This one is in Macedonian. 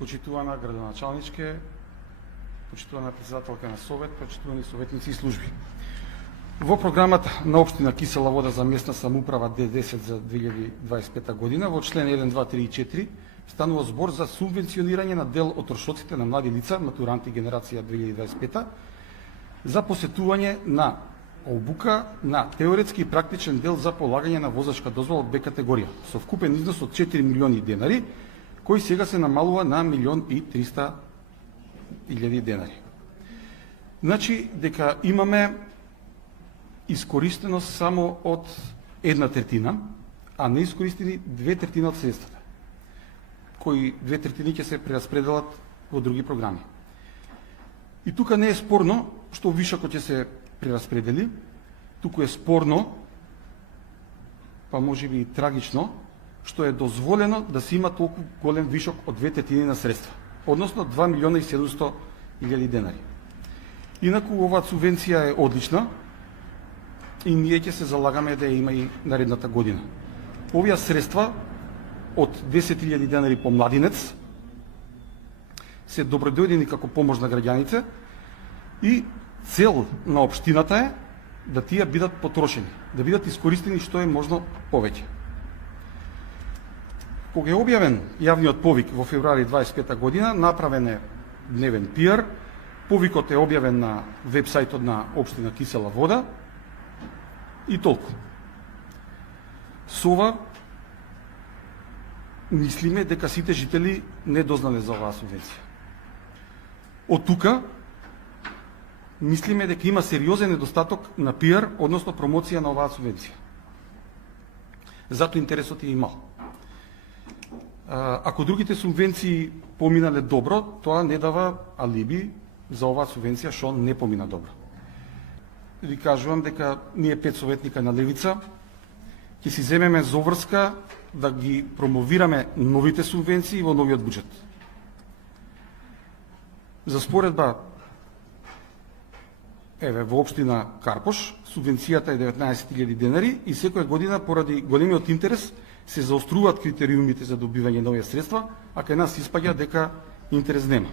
почитувана градоначалничке, почитувана председателка на совет, почитувани советници и служби. Во програмата на општина Кисела Вода за местна самоуправа Д10 за 2025 година во член 1, 2, 3 и 4 станува збор за субвенционирање на дел од трошоците на млади лица, матуранти генерација 2025 за посетување на обука на теоретски и практичен дел за полагање на возачка дозвола од Б категорија со вкупен износ од 4 милиони денари, кој сега се намалува на 1.300.000 денари. Значи, дека имаме искористеност само од 1/3, а не искористени 2/3 од средствата, кои 2/3 ќе се прераспределат во други програми. И тука не е спорно што вишокот ќе се прераспредели, туку е спорно, па може би и трагично, што е дозволено да се има толку голем вишок од 2/3 на средства, односно 2.700.000 денари. Инаку оваа субвенција е одлична и ние ќе се залагаме да ја има и наредната година. Овие средства од 10.000 денари по младинец се добродојдени како помош на граѓаните и цел на општината е да тие бидат потрошени, да бидат искористени што е можно повеќе. Кога е објавен јавниот повик во февруари 25 година, направен е дневен пиар, повикот е објавен на вебсајтот на општина Кисела Вода и толку. Со ова мислиме дека сите жители не дознале за оваа субвенција. Од тука мислиме дека има сериозен недостаток на пиар, односно промоција на оваа субвенција. Зато интересот е имал. Ако другите субвенции поминале добро, тоа не дава алиби за оваа субвенција што не помина добро. Ви кажувам дека ние 5 советника на левица ќе си земеме за врска да ги промовираме новите субвенции во новиот буџет. За споредба, во општина Карпош, субвенцијата е 19.000 денари и секоја година поради големиот интерес се заоструваат критериумите за добивање на овие средства, а кај нас испаѓа дека интерес нема.